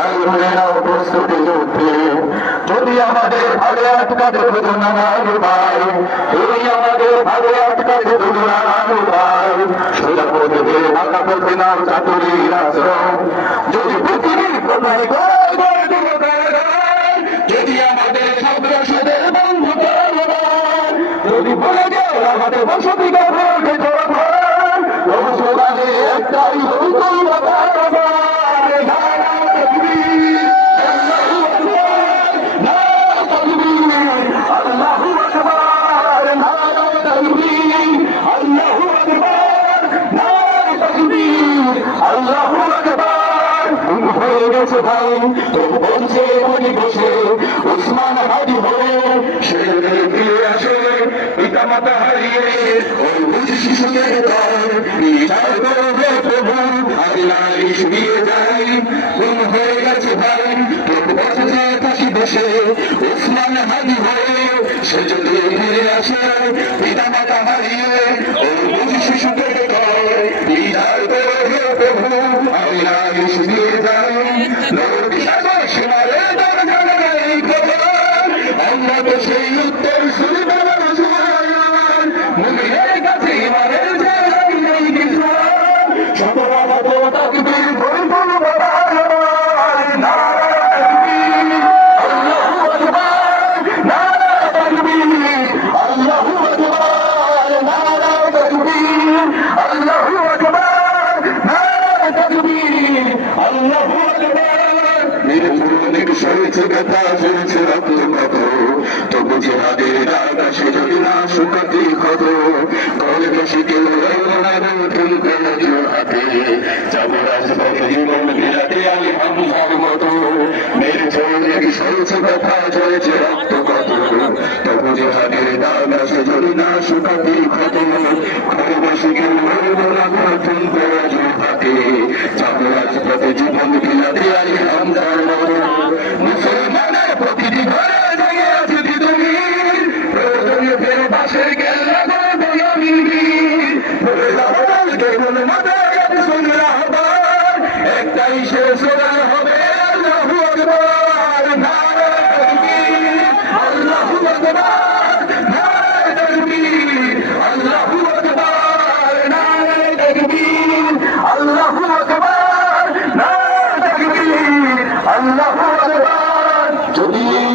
চাই হয়ে নাও প্রস্তুতি যুদ্ধে যদি আমাদের ভাগে আটকাতে শুধু নানান উপায় এই আমাদের ভাগে আটকাতে শুধু নানান উপায় সোজা পথে বাঁকা পথে নাও চাতুরীর আশ্রম যদি পৃথিবীর কোথায় যদি আমাদের সব রসদের বন্ধ যদি বলে যাও আমাদের বসতি একটাই ভাই তবু বলছে বলি বসে উসমান হাদি হয়ে সে ফিরে আসে পিতা মাতা হারিয়ে ওই বুঝি শিশুদের দল বিচার করবে প্রভু আল্লাহ শুনিয়ে যায় গুম হয়ে গেছে ভাই তবু বসে কাশি বসে উসমান হাদি হয়ে সে যদি ফিরে আসে পিতা মাতা হারিয়ে ওই বুঝি শিশুদের দল বিচার করবে প্রভু আল্লাহ শুনিয়ে যায় সেই উত্তর শুনবে মুমিনের কাছে ইমানের সরেছে ব্যথা চলছে রক্ত কত তবু জিহাদের আকাশে যদি না শুকাতে ক্ষত কলে বসে কেউ হাতে যাবো রাজপথে জীবন বিলাতে আমি হামজার মতো মেরে চলে সরেছে ব্যথা চলেছে রক্ত কত তবু জিহাদের আকাশে যদি না শুকাতে ক্ষত কলে বসে কেউ হাতে যাবো রাজপথে জীবন বিলাতে আমি হামজার মতো মুসলমানের প্রতিটি ঘরে জেগে আছে তুমি প্রয়োজনীয় ফের বাসের গেল্লা করবে আমি একটাই শেষ হবে আল্লাহু আকবার নারে তাকবীর আল্লাহু আকবার নারে তাকবীর আল্লাহু আকবার নারে তাকবীর আল্লাহু আকবার নারে তাকবীর আল্লাহু আকবার যদি